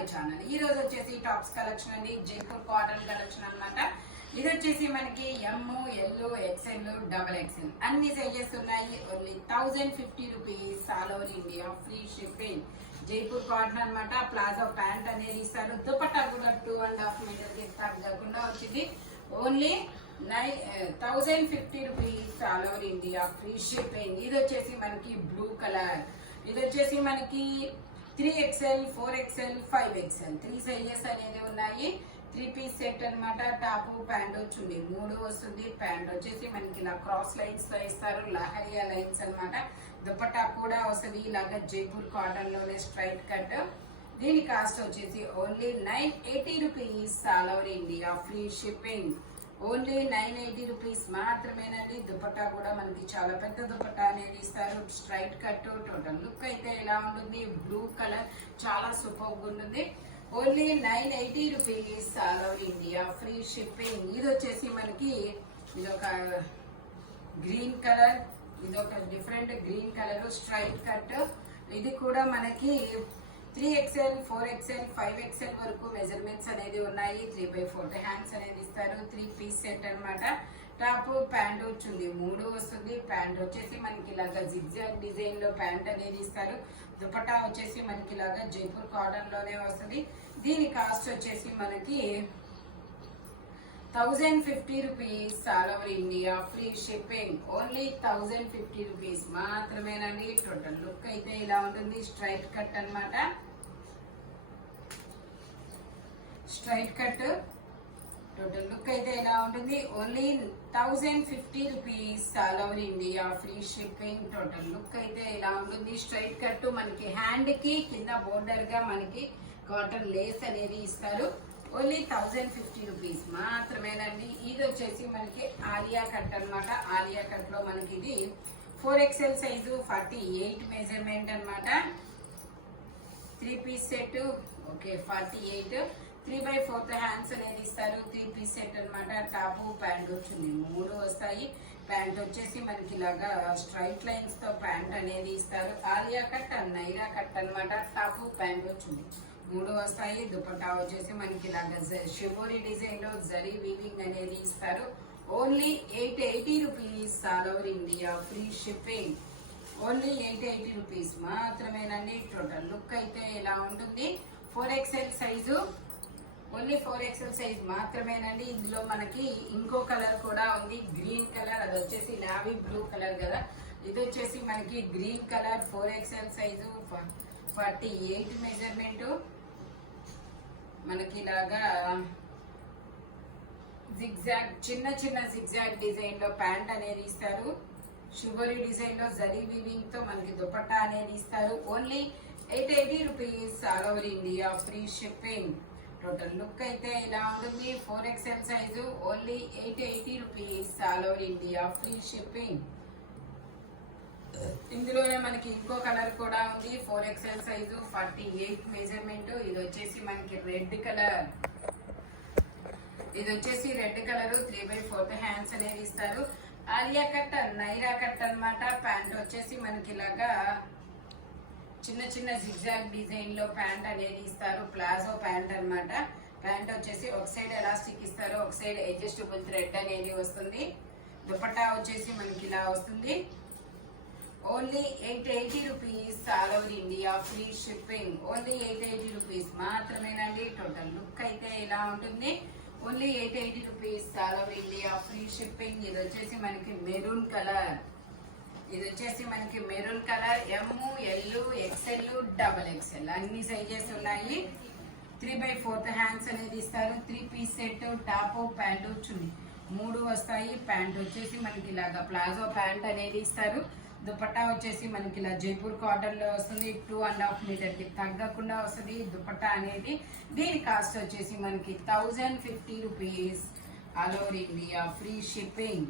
My channel. ఈ రోజు వచ్చేసి టాప్స్ కలెక్షన్ అండి, జైపూర్ కాటన్ కలెక్షన్ అన్నమాట. ఇది వచ్చేసి మనకి M, L, XL, double XL అన్ని సైజెస్ ఉన్నాయి. Only 1050 rupees, all over India free shipping. Jaipur cotton అన్నమాట. ప్లాజో ప్యాంట్ అనేది ఇస్తారు. దుపట్టా కూడా 2.5 మీటర్ కి తగ్గకుండా వచ్చింది. Only 1050 rupees, all over India free shipping. ఇది వచ్చేసి మనకి బ్లూ కలర్. ఇది వచ్చేసి మనకి 3XL, 4XL, 5XL 3 సైజెస్ అనేది ఉన్నాయి. 3 పీస్ సెట్ అన్నమాట. టాప్ ప్యాంట్ చున్నీ 3 వస్తుంది. ప్యాంట్ వచ్చేసి మనకి ఇలా క్రాస్ లైన్స్ తో ఇస్తారు, లహరియా లైన్స్ అన్నమాట. దుపట్టా కూడా వస్తుంది ఇలాగా జైపూర్ కాటన్ లోనే స్ట్రైట్ కట్. దీని కాస్ట్ వచ్చేసి only 980 rupees, all over India free shipping. Only 980 rupees మాత్రమేనండి. దుపట్టా కూడా మనకి చాలా పెద్ద దుపట్టా అనేది ఇస్తారు, స్ట్రైట్ కట్. టోటల్ లుక్ అయితే ఎలా ఉంటుంది, బ్లూ కలర్ చాలా సూపర్ ఉంటుంది. Only 980 rupees, all over India free shipping. ఇది వచ్చేసి మనకి ఇదొక గ్రీన్ కలర్, ఇదొక different green colour straight cut. ఇది కూడా మనకి 3XL, 4XL, 5XL వరకు మెజర్మెంట్స్ అనేది ఉన్నాయి. 3/4 హ్యాండ్స్ అనేది ఇస్తారు. 3 పీస్ సెట్ అన్నమాట. టాప్ ప్యాంట్ వచ్చింది 3 వస్తుంది. ప్యాంట్ వచ్చేసి మనకి ఇలాగా జిగ్జాగ్ డిజైన్ లో ప్యాంట్ అనేది ఇస్తారు. దుపట్టా వచ్చేసి మనకి ఇలాగా జైపూర్ కాటన్ లోనే వస్తుంది. దీని కాస్ట్ వచ్చేసి మనకి 1050 rupees, all over India free shipping. Only 1050 rupees మాత్రమేనండి. టోటల్ లుక్ అయితే ఇలా ఉంటుంది, స్ట్రైట్ కట్ అన్నమాట. స్ట్రైట్ కట్ టోటల్ లుక్ అయితే ఇలా ఉంటుంది. Only 1050 rupees, all over India free shipping. Total look అయితే ఇలా ఉంటుంది. స్ట్రైట్ కట్ మనకి హ్యాండ్ కి కింద బోర్డర్ గా మనకి కాటన్ లేస్ అనేది ఇస్తారు. ఓన్లీ 1050 రూపీస్ మాత్రమేనండి. ఇది వచ్చేసి మనకి ఆలియా కట్ అన్నమాట. ఆలియా కట్ లో మనకి ఇది 4XL సైజు, 48 మెజర్మెంట్ అన్నమాట. 3 పీస్ సెట్. ఓకే, 48 3/4 హ్యాండ్స్ అనేది ఇస్తారు. 3 పీస్ సెట్ అన్నమాట. టాప్ ప్యాంట్ వచ్చింది 3 వస్తాయి. ప్యాంట్ వచ్చేసి మనకి ఇలాగా స్ట్రైట్ లైన్స్ తో ప్యాంట్ అనేది ఇస్తారు. ఆలియా కట్, నైరా కట్ అన్నమాట. టాప్ ప్యాంట్ వచ్చింది 3 వస్తాయి. దుపట్టా వచ్చేసి మనకి ఇలాగా షిబోరి డిజైన్ లో జరీ వీవింగ్ అనేది ఇస్తారు. Only 880 rupees, all over India free shipping. Only 880 rupees మాత్రమేనండి. టోటల్ లుక్ అయితే ఇలా ఉంటుంది. 4XL size, only 4XL size మాత్రమేనండి. ఇందులో మనకి ఇంకో కలర్ కూడా ఉంది, గ్రీన్ కలర్. అది వచ్చేసి నావీ బ్లూ కలర్ కదా. ఇది వచ్చేసి మనకి green colour, 4XL size, 48 measurement. మనకి ఇలాగా జిగ్జాగ్, చిన్న చిన్న జిగ్జాగ్ డిజైన్ లో ప్యాంట్ అనేది ఇస్తారు. షుగరీ డిజైన్ లో జరీ వీవింగ్ తో మనకి దుపట్టా అనేది ఇస్తారు. Only 880 rupees, all over India free shipping. Total look అయితే ఇలా ఉంటుంది. 4XL size, only 880 rupees, all over India free shipping. ఇందులోనే మనకి ఇంకో కలర్ కూడా ఉంది, 4XL సైజు, 48 మెజర్మెంట్. ఇది వచ్చేసి మనకి రెడ్ కలర్. ఇది వచ్చేసి రెడ్ కలర్, 3/4 హ్యాండ్స్ అనేది ఇస్తారు. ఆలియా కట్, నైరా కట్ అన్నమాట. ప్యాంట్ వచ్చేసి మనకి ఇలాగా చిన్న చిన్న జిగ్జాగ్ డిజైన్ లో ప్యాంట్ అనేది ఇస్తారు. ప్లాజో ప్యాంట్ అన్నమాట. ప్యాంట్ వచ్చేసి ఒక సైడ్ ఎలాస్టిక్ ఇస్తారు, ఒక సైడ్ అడ్జస్టబుల్ థ్రెడ్ అనేది వస్తుంది. దుపట్టా వచ్చేసి మనకి ఇలా వస్తుంది. Only 880 rupees, all over India free shipping. Only 880 rupees మాత్రమేనండి. టోటల్ లుక్ అయితే ఇలా ఉంటుంది. Only 880 rupees, all over India free shipping. ఇది వచ్చేసి మనకి మెరూన్ కలర్. ఇది వచ్చేసి మనకి maroon colour. M, L, XL, double XL అన్ని సైజెస్ ఉన్నాయి. 3/4 హ్యాండ్స్ అనేది ఇస్తారు. 3 piece set. Top pant chunni 3 వస్తాయి. ప్యాంట్ వచ్చేసి మనకి ఇలాగా ప్లాజో ప్యాంట్ అనేది ఇస్తారు. దుపట్టా వచ్చేసి మనకి ఇలా జైపూర్ కాటన్ లో వస్తుంది. 2.5 మీటర్ కి తగ్గకుండా వస్తుంది దుపట్టా అనేది. దీని కాస్ట్ వచ్చేసి మనకి 1050 rupees, all over India free shipping.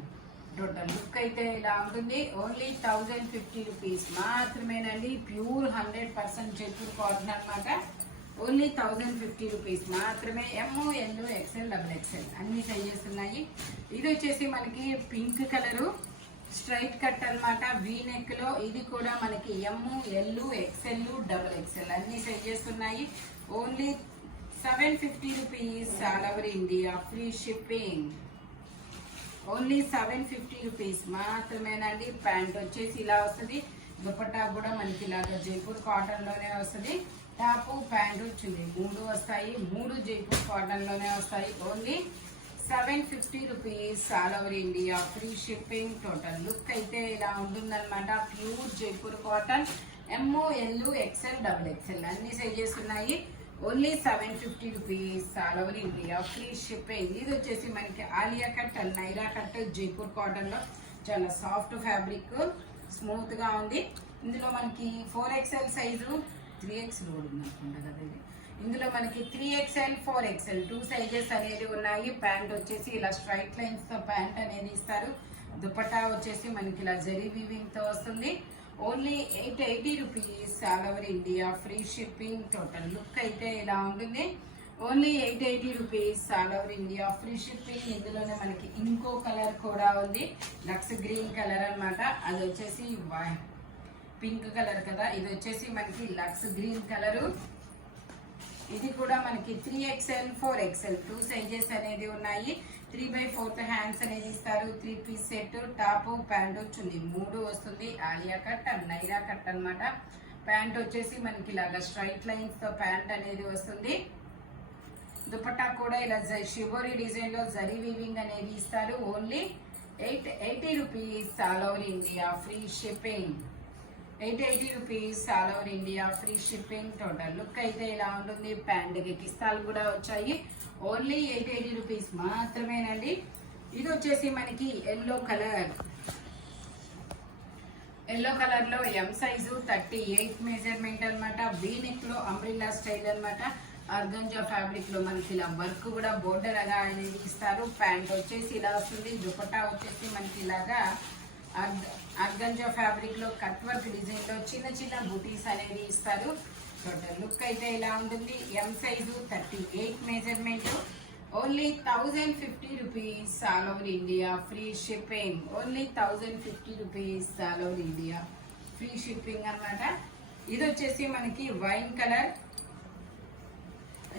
Total look అయితే ఇలా ఉంటుంది. ఓన్లీ 1050 రూపీస్ మాత్రమేనండి. ప్యూర్ 100% జైపూర్ కాటన్ అన్నమాట. ఓన్లీ 1050 రూపీస్ మాత్రమే. M, L, XL, double XL అన్ని సైజెస్ ఉన్నాయి. ఇది వచ్చేసి మనకి పింక్ కలరు, స్ట్రైట్ కట్ అన్నమాట. వీ నెక్ లో ఇది కూడా మనకి M, L, XL, double XL అన్ని సైజెస్ ఉన్నాయి. Only 750 rupees all over India, free shipping. Only 750 rupees మాత్రమేనండి. ప్యాంట్ వచ్చేసి ఇలా వస్తుంది, దుపట్టా కూడా మనకి ఇలాగా జైపూర్ కాటన్ లోనే వస్తుంది. టాప్ ప్యాంట్ వచ్చింది, 3 వస్తాయి, 3 జైపూర్ కాటన్ లోనే వస్తాయి. Only 750 rupees all over India, free shipping. Total look అయితే ఇలా ఉంటుందన్నమాట. Pure Jaipur cotton, ML, XL, XXL అన్ని సైజెస్ ఉన్నాయి. Only 750 rupees all over India, free shipping. ఇది వచ్చేసి మనకి Alia cut and Naira cut Jaipur cotton లో చాలా సాఫ్ట్ ఫ్యాబ్రిక్, స్మూత్ గా ఉంది. ఇందులో మనకి 4XL సైజు, 3XL కూడా ఉంది అనుకుంటా కదా ఇది. ఇందులో మనకి 3XL, 4XL 2 సైజెస్ అనేది ఉన్నాయి. ప్యాంట్ వచ్చేసి ఇలా స్ట్రైట్ లైన్స్ తో ప్యాంట్ అనేది ఇస్తారు. దుపట్టా వచ్చేసి మనకి ఇలా జరీ వీవింగ్ తో వస్తుంది. Only 880 rupees all over India, free shipping. Total look అయితే ఇలా ఉంటుంది. Only 880 rupees all over India, free shipping. ఇందులోనే మనకి ఇంకో కలర్ కూడా ఉంది, లక్స్ గ్రీన్ కలర్ అన్నమాట. అది వచ్చేసి పింక్ కలర్ కదా, ఇది వచ్చేసి మనకి లక్స్ గ్రీన్ కలరు. ఇది కూడా మనకి 3XL, 4XL 2 సైజెస్ అనేది ఉన్నాయి. 3/4 హ్యాండ్స్ అనేది ఇస్తారు. 3 పీస్ సెట్, టాప్ ప్యాంట్ వచ్చింది, 3 వస్తుంది. Alia cut and Naira cut అన్నమాట. ప్యాంట్ వచ్చేసి మనకి ఇలాగా స్ట్రైట్ లైన్స్ తో ప్యాంట్ అనేది వస్తుంది. దుపట్టా కూడా ఇలా షిబోరి డిజైన్ లో జరీ వీవింగ్ అనేది ఇస్తారు. Only 880 rupees all over India, free shipping. 880 rupees all over India, free shipping. Total look అయితే ఇలా ఉంటుంది. ప్యాంట్కి కిస్తాలు కూడా వచ్చాయి. ఓన్లీ 880 రూపీస్ మాత్రమేనండి. ఇది వచ్చేసి మనకి ఎల్లో కలర్, ఎల్లో కలర్ లో M సైజు 38 మెజర్మెంట్ అనమాట. వీనెక్ లో అంబ్రిల్లా స్టైల్ అనమాట. ఆర్గంజా ఫ్యాబ్రిక్ లో మనకి ఇలా వర్క్ కూడా బోర్డర్ అగా అనేది ఇస్తారు. ప్యాంట్ వచ్చేసి ఇలా వస్తుంది. దుపట్టా వచ్చేసి మనకి ఇలాగా ఆర్గంజా ఫ్యాబ్రిక్ లో కట్ వర్క్ డిజైన్ లో చిన్న చిన్న బూటీస్ అనేది ఇస్తారు. టోటల్ లుక్ అయితే ఇలా ఉంటుంది. M size 38 measurement. Only 1050 rupees all over India, free shipping. Only 1050 rupees all over India, free shipping అన్నమాట. ఇది వచ్చేసి మనకి వైన్ కలర్,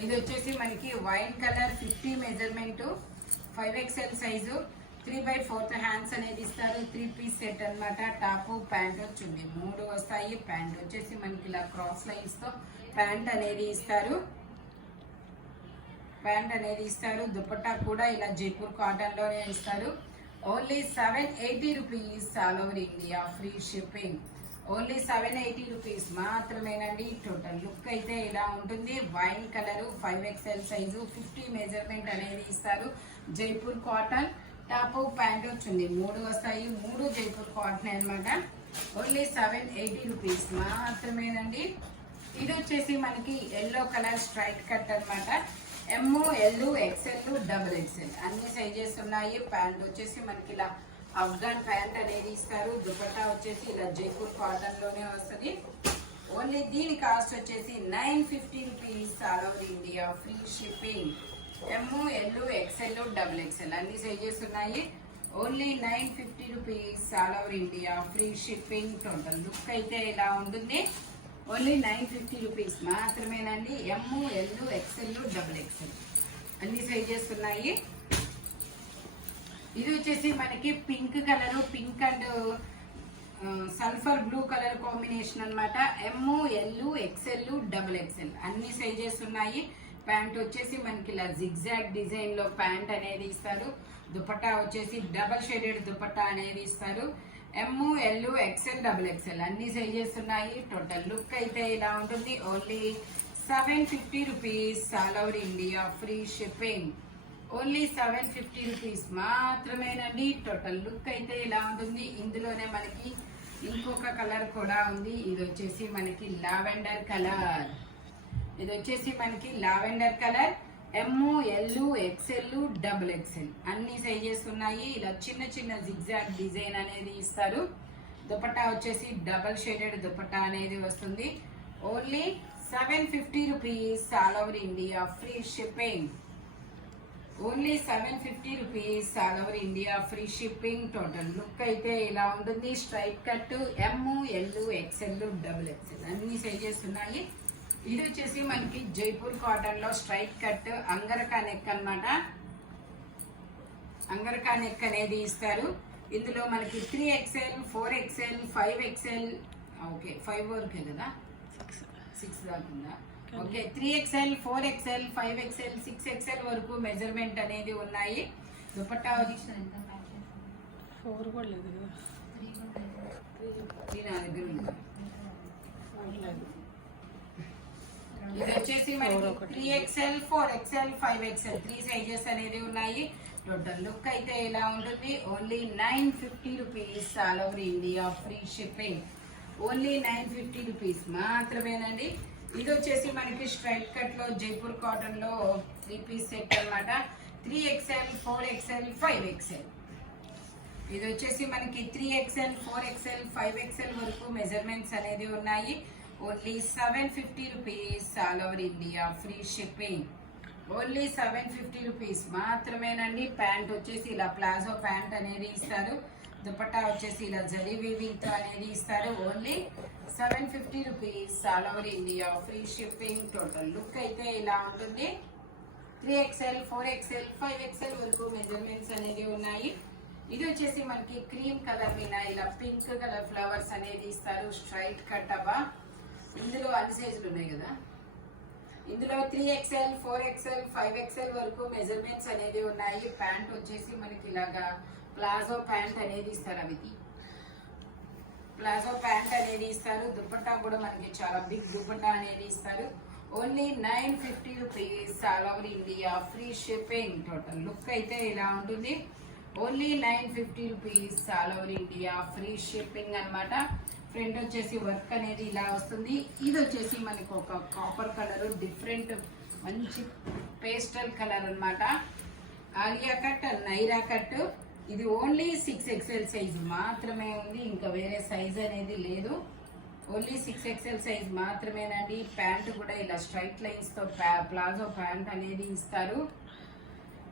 ఇది వచ్చేసి మనకి wine colour 50 measurement, 5XL size, 3/4 hands అనేది ఇస్తారు. 3 పీస్ సెట్ అన్నమాట. టాప్ ప్యాంట్ వచ్చింది, 3 వస్తాయి. ప్యాంట్ వచ్చేసి మనకి ఇలా క్రాస్ లైన్స్ తో ప్యాంట్ అనేది ఇస్తారు. ప్యాంట్ అనేది ఇస్తారు. దుపట్టా కూడా ఇలా జైపూర్ కాటన్ లోనే ఇస్తారు. Only 780 rupees all over India, free shipping. Only 780 rupees మాత్రమేనండి. టోటల్ లుక్ అయితే ఇలా ఉంటుంది. Wine colour, 5XL size, 50 measurement అనేది ఇస్తారు. జైపూర్ కాటన్, టాప్ ప్యాంట్ వచ్చింది, 3 వస్తాయి. 3 జైపూర్ కాటన్ అనమాట. ఓన్లీ 780 రూపీస్ మాత్రమేనండి. ఇది వచ్చేసి మనకి ఎల్లో కలర్ స్ట్రైట్ కట్ అనమాట. ML, XL, XXL అన్ని సైజెస్ ఉన్నాయి. ప్యాంట్ వచ్చేసి మనకి ఇలా అఫ్ఘాన్ ప్యాంట్ అనేది ఇస్తారు. దుపట్టా వచ్చేసి ఇలా జైపూర్ కాటన్ లోనే వస్తుంది. ఓన్లీ దీని కాస్ట్ వచ్చేసి 950 rupees all over India, free shipping. ML, XL, XXL అన్ని సైజెస్ ఉన్నాయి. Only 950 rupees all over India, free shipping. Total look అయితే ఇలా ఉంటుంది. ఓన్లీ 950 రూపీస్ మాత్రమేనండి. ML, XL, XXL అన్ని సైజెస్ ఉన్నాయి. ఇది వచ్చేసి మనకి pink colour, pink and sulphur blue colour combination అన్నమాట. ML, XL, XXL అన్ని సైజెస్ ఉన్నాయి. ప్యాంట్ వచ్చేసి మనకి ఇలా జిగ్జాగ్ డిజైన్ లో ప్యాంట్ అనేది ఇస్తారు. దుపట్టా వచ్చేసి డబల్ షేడెడ్ దుపట్టా అనేది ఇస్తారు. ML, XL, XXL అన్ని సైజెస్ ఉన్నాయి. టోటల్ లుక్ అయితే ఇలా ఉంటుంది. Only 750 rupees all over India, free shipping. Only 750 rupees మాత్రమేనండి. టోటల్ లుక్ అయితే ఇలా ఉంటుంది. ఇందులోనే మనకి ఇంకొక కలర్ కూడా ఉంది. ఇది వచ్చేసి మనకి లావెండర్ కలర్, ఇది వచ్చేసి మనకి lavender colour. ML, XL, XXL అన్ని సైజెస్ ఉన్నాయి. ఇలా చిన్న చిన్న జిగ్జాగ్ డిజైన్ అనేది ఇస్తారు. దుపట్టా వచ్చేసి డబల్ షేడెడ్ దుపట్టా అనేది వస్తుంది. Only 750 rupees all over India, free shipping. Only 750 rupees all over India, free shipping. Total look అయితే ఇలా ఉంటుంది. Straight cut, ML, XL, XXL అన్ని సైజెస్ ఉన్నాయి. ఇది వచ్చేసి మనకి జైపూర్ కాటన్ లో స్ట్రైట్ కట్ అంగరకా నెక్ అన్నమాట. అంగరకా నెక్ అనేది ఇస్తారు. ఇందులో మనకి 3XL, 4XL, 5XL, ఓకే 5 వరకే కదా, 6 దాకా. Okay 3XL, 4XL, 5XL, 6XL వరకు మెజర్మెంట్ అనేది ఉన్నాయి. దుపట్టా వచ్చి 4 కూడా లేదు కదా, 3 నా దగ్గర ఉంది. ఇది వచ్చేసి మనకి 3XL, 4XL, 5XL 3 సైజెస్ అనేది ఉన్నాయి. టోటల్ లుక్ అయితే ఇలా ఉంటుంది. Only 950 rupees, all over India free shipping. Only 950 rupees మాత్రమేనండి. ఇది వచ్చేసి మనకి స్ట్రైట్ కట్ లో జైపూర్ కాటన్ లో 3 పీస్ సెట్ అన్నమాట. 3XL, 4XL, 5XL. ఇది వచ్చేసి మనకి 3XL, 4XL, 5XL వరకు మెజర్మెంట్స్ అనేది ఉన్నాయి. Only 750 rupees, all over India free shipping. Only 750 rupees మాత్రమేనండి. ప్యాంట్ వచ్చేసి ఇలా ప్లాజో ప్యాంట్ అనేది ఇస్తారు. దుపట్టా వచ్చేసి ఇలా జరీ వీవింగ్ తో అనేది ఇస్తారు. Only 750 rupees, all over India free shipping. Total look అయితే ఇలా ఉంటుంది. 3XL, 4XL, 5XL వరకు మెజర్మెంట్స్ అనేది ఉన్నాయి. ఇది వచ్చేసి మనకి క్రీమ్ కలర్ మీద ఇలా పింక్ కలర్ ఫ్లవర్స్ అనేది ఇస్తారు. స్ట్రైట్ కట్ అవ్వ. ఇందులో అన్ని సైజులు ఉన్నాయి కదా. ఇందులో 3XL, 4XL, 5XL వరకు మెజర్మెంట్స్ అనేది ఉన్నాయి. ప్యాంట్ వచ్చేసి మనకి ఇలాగా ప్లాజో ప్యాంట్ అనేది ఇస్తారు. అవి ప్లాజో ప్యాంట్ అనేది ఇస్తారు. దుపట్టా కూడా మనకి చాలా బిగ్ దుపట్టా అనేది ఇస్తారు. Only 950 rupees, all over India free shipping. Total look అయితే ఇలా ఉంటుంది. Only 950 rupees, all over India free shipping అన్నమాట. ఫ్రంట్ వచ్చేసి వర్క్ అనేది ఇలా వస్తుంది. ఇది వచ్చేసి మనకు ఒక కాపర్ కలర్, డిఫరెంట్ మంచి పేస్టల్ కలర్ అన్నమాట. Alia cut, Naira cut. ఇది ఓన్లీ 6XL సైజ్ మాత్రమే ఉంది, ఇంకా వేరే సైజ్ అనేది లేదు. ఓన్లీ 6XL సైజ్ మాత్రమేనండి. ప్యాంట్ కూడా ఇలా స్ట్రైట్ లైన్స్ తో ప్లాజో ప్యాంట్ అనేది ఇస్తారు.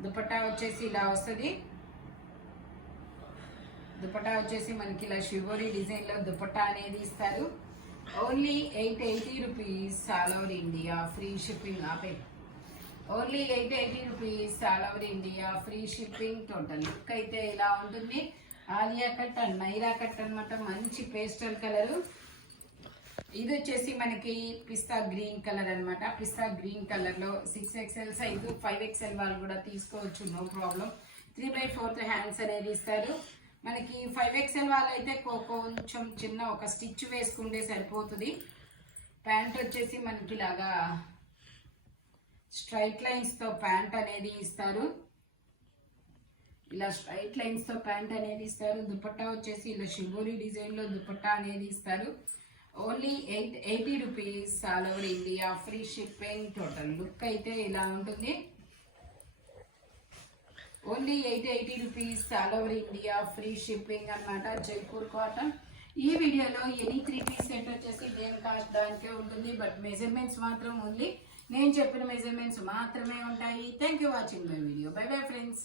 దుపట్టా వచ్చేసి ఇలా వస్తుంది. దుపట్టా వచ్చేసి మనకి ఇలా షివోరీ డిజైన్ లో దుపట్టా అనేది ఇస్తారు. Only 880 rupees, all over India free shipping. ఆపే only 880 rupees, all over India free shipping. Total look అయితే ఇలా ఉంటుంది. Alia cut and Naira cut అనమాట. మంచి పేస్టల్ కలర్. ఇది వచ్చేసి మనకి పిస్తా గ్రీన్ కలర్ అన్నమాట. పిస్తా గ్రీన్ కలర్ లో 6XL సైజు, 5XL వాళ్ళు కూడా తీసుకోవచ్చు, నో ప్రాబ్లం. 3/4 హ్యాండ్స్ అనేది ఇస్తారు. మనకి 5XL వాళ్ళైతే కొంచెం చిన్న ఒక స్టిచ్ వేసుకుంటే సరిపోతుంది. ప్యాంట్ వచ్చేసి మనకి ఇలాగా స్ట్రైట్ లైన్స్ తో ప్యాంట్ అనేది ఇస్తారు. ఇలా స్ట్రైట్ లైన్స్ తో ప్యాంట్ అనేది ఇస్తారు. దుపట్టా వచ్చేసి ఇలా షివోరీ డిజైన్ లో దుపట్టా అనేది ఇస్తారు. Only 880 rupees, all over India free shipping. Total look అయితే ఇలా ఉంటుంది. Only 880 rupees, all over India free shipping అన్నమాట. జైపూర్ కాటన్. ఈ వీడియోలో ఎనీ 3 పీస్ సెట్ వచ్చేసి దేని కాస్ట్ దానికే ఉంటుంది. బట్ మెజర్మెంట్స్ మాత్రం ఓన్లీ నేను చెప్పిన మెజర్మెంట్స్ మాత్రమే ఉంటాయి. Thank you watching my video. By bye friends.